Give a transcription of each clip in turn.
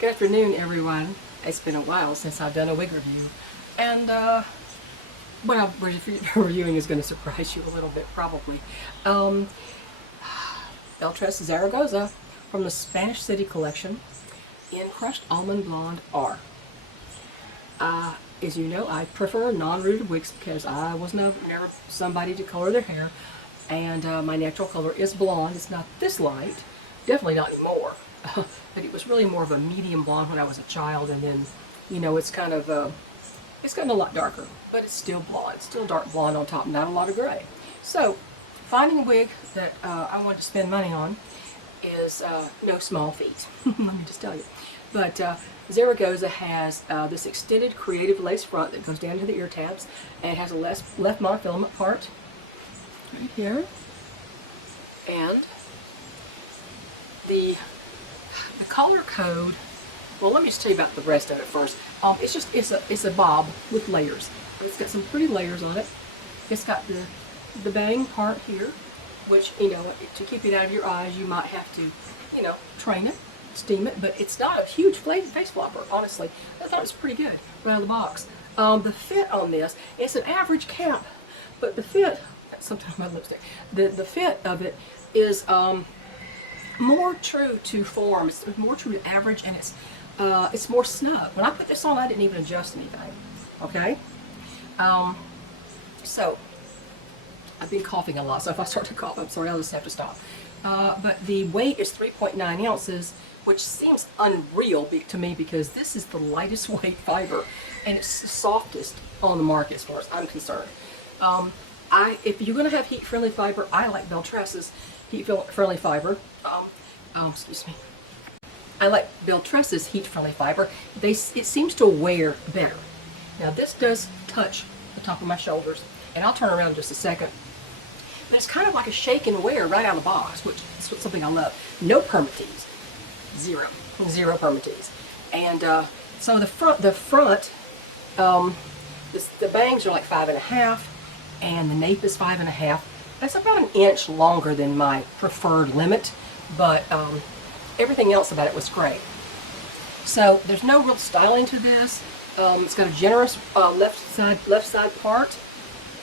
Good afternoon, everyone. It's been a while since I've done a wig review, and what I'm reviewing is going to surprise you a little bit, probably. Belle Tress Zaragoza from the Spanish City collection in Crushed Almond Blonde R. As you know, I prefer non-rooted wigs because I was never somebody to color their hair, and my natural color is blonde. It's not this light, definitely not anymore. But it was really more of a medium blonde when I was a child, and then, you know, it's kind of it's gotten a lot darker, but it's still blonde, still dark blonde on top, not a lot of gray. So finding a wig that I wanted to spend money on is no small feat. Let me just tell you. But Zaragoza has this extended creative lace front that goes down to the ear tabs, and it has a left monofilament part right here, and the color code. Well, let me just tell you about the rest of it first. It's a bob with layers. It's got some pretty layers on it. It's got the bang part here, which, you know, to keep it out of your eyes, you might have to, you know, train it, steam it. But it's not a huge face flopper, honestly. I thought it was pretty good right out of the box. The fit on this, it's an average cap, but the fit, sometimes my lipstick, the fit of it is more true to form. It's more true to average, and it's more snug. When I put this on, I didn't even adjust anything. Okay. So I've been coughing a lot, so if I start to cough, I'm sorry, I'll just have to stop. But the weight is 3.9 ounces, which seems unreal to me because this is the lightest weight fiber, and it's the softest on the market as far as I'm concerned. If you're going to have heat-friendly fiber, I like Belle Tress's heat-friendly fiber. Excuse me. I like Belle Tress's heat-friendly fiber. It seems to wear better. Now this does touch the top of my shoulders, and I'll turn around in just a second. But it's kind of like a shake and wear right out of the box, which is something I love. No permatease, zero permatease. And so the front, the bangs are like 5.5, and the nape is 5.5. That's about an inch longer than my preferred limit, but everything else about it was great. So there's no real styling to this. It's got a generous left side part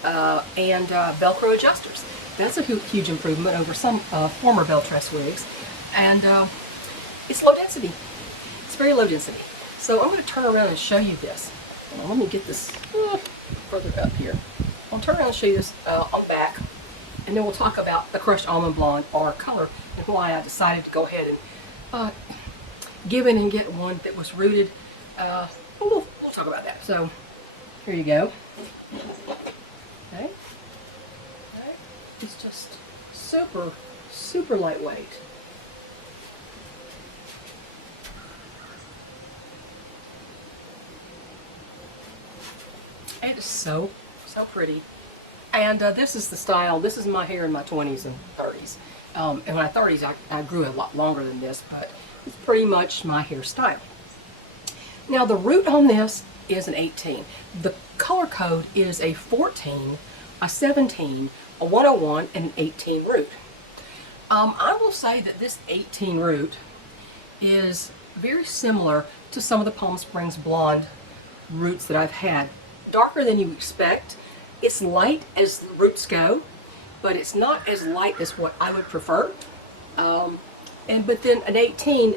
and Velcro adjusters. That's a huge improvement over some former Belle Tress wigs, and it's low density. It's very low density. So I'm going to turn around and show you this. Let me get this further up here. I'll turn around and show you this on the back, and then we'll talk about the Crushed Almond Blonde R color and why I decided to go ahead and give in and get one that was rooted. We'll talk about that. So here you go. Okay. It's just super lightweight. It is so pretty. And this is the style. This is my hair in my 20s and 30s. In my 30s, I grew a lot longer than this, but it's pretty much my hairstyle. Now the root on this is an 18. The color code is a 14, a 17, a 101, and an 18 root. I will say that this 18 root is very similar to some of the Palm Springs blonde roots that I've had. Darker than you expect. It's light as the roots go, but it's not as light as what I would prefer. But then an 18,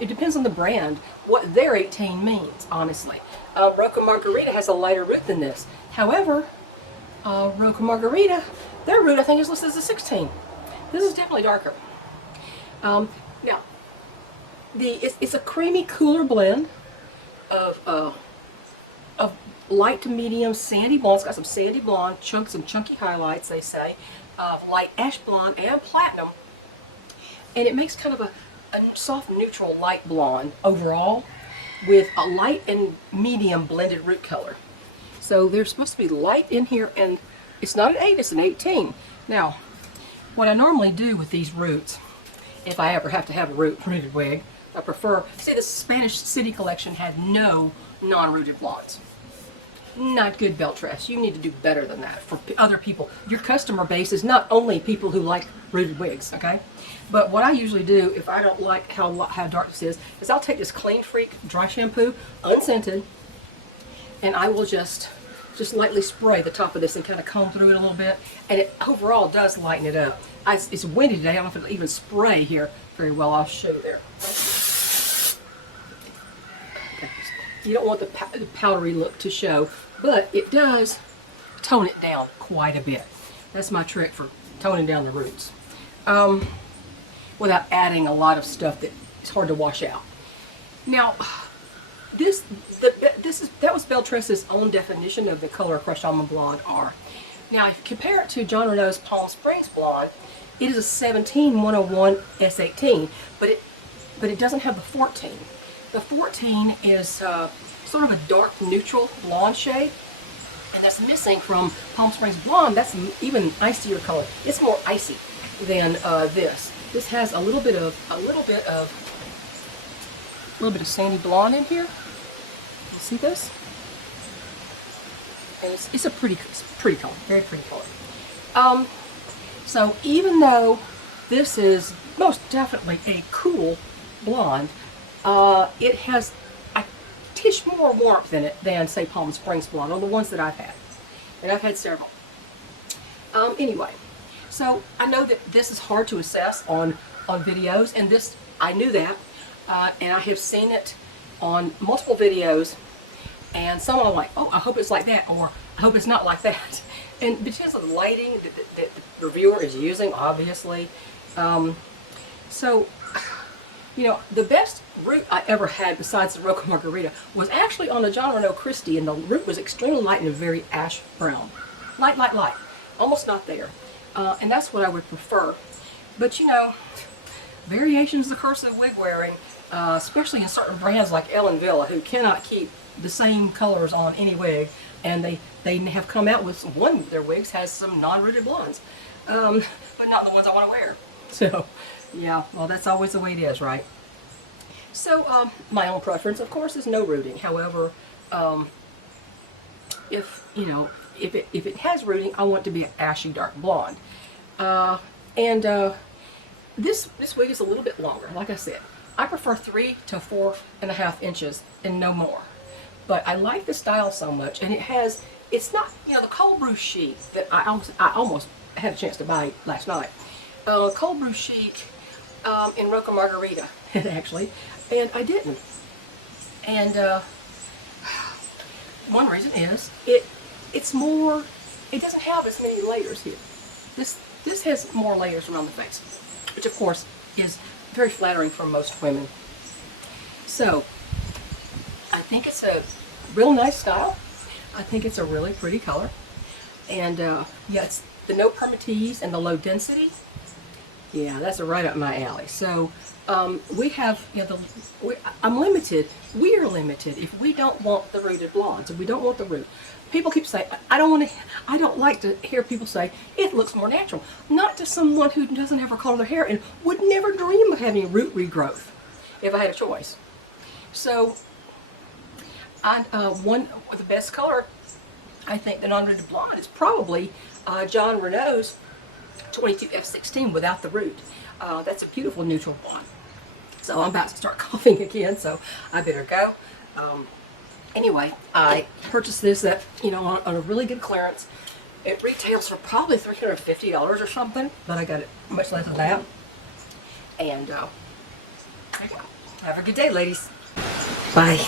it depends on the brand, what their 18 means, honestly. Roca Margarita has a lighter root than this. However, Roca Margarita, their root I think is listed as a 16. This is definitely darker. Now, it's a creamy, cooler blend of light to medium sandy blonde. It's got some sandy blonde, some chunky highlights, they say, light ash blonde and platinum, and it makes kind of a soft neutral light blonde overall with a light and medium blended root color. So there's supposed to be light in here, and it's not an 8, it's an 18. Now, what I normally do with these roots, if I ever have to have a rooted wig, I prefer, see, the Spanish City collection had no non-rooted blondes. not good Belle Tress. You need to do better than that for other people. Your customer base is not only people who like rooted wigs, okay? But what I usually do, if I don't like how dark this is I'll take this Clean Freak dry shampoo, unscented, and I will just lightly spray the top of this and kind of comb through it a little bit, and it overall does lighten it up. It's windy today. I don't know if it'll even spray here very well. I'll show you there. Okay. You don't want the powdery look to show, but it does tone it down quite a bit. That's my trick for toning down the roots, without adding a lot of stuff that is hard to wash out. Now, that was Belle Tress's own definition of the color of crushed almond blonde R. Now, if you compare it to John Renault's Palm Springs blonde, it is a 17101 S18, but it doesn't have the 14. The 14 is sort of a dark neutral blonde shade, and that's missing from Palm Springs blonde. That's even icier color. It's more icy than this. This has a little bit of sandy blonde in here. You see this? And it's a pretty color, very pretty color. So even though this is most definitely a cool blonde, it has a tish more warmth in it than, say, Palm Springs blonde, on the ones that I've had. And I've had several. Anyway, so I know that this is hard to assess on videos, and this, I knew that, and I have seen it on multiple videos, and some are like, oh, I hope it's like that, or I hope it's not like that. And because of the lighting that the reviewer is using, obviously. So, you know, the best root I ever had besides the Roca Margarita was actually on the John Renault Christie, and the root was extremely light and very ash brown. Light, light, light. Almost not there. And that's what I would prefer. But, you know, variation is the curse of wig wearing, especially in certain brands like Ellen Villa, who cannot keep the same colors on any wig, and they have come out with one of their wigs has some non-rooted blondes, but not the ones I want to wear. So, yeah, well, that's always the way it is, right? So, my own preference, of course, is no rooting. However, if it has rooting, I want it to be an ashy dark blonde. This wig is a little bit longer. Like I said, I prefer 3 to 4.5 inches and no more. But I like the style so much, and it's not, you know, the cold brew chic that I almost had a chance to buy last night. Cold brew chic in Roca Margarita, actually, and I didn't. And one reason is it's more, it doesn't have as many layers here. This has more layers around the face, which of course is very flattering for most women. So, I think it's a real nice style. I think it's a really pretty color. And yeah, it's the no permatease and the low density. Yeah, that's right up my alley. So we have, you know, I'm limited. We are limited if we don't want the rooted blondes. If we don't want the root. People keep saying, I don't like to hear people say, it looks more natural. Not to someone who doesn't ever color their hair and would never dream of having root regrowth if I had a choice. So, one with the best color, I think the non-rooted blonde is probably John Renault's 22F16 without the root. That's a beautiful neutral blonde. So I'm about to start coughing again, so I better go. Anyway, I purchased this at, you know, on a really good clearance. It retails for probably $350 or something, but I got it much less than that. And there you go. Have a good day, ladies. Bye.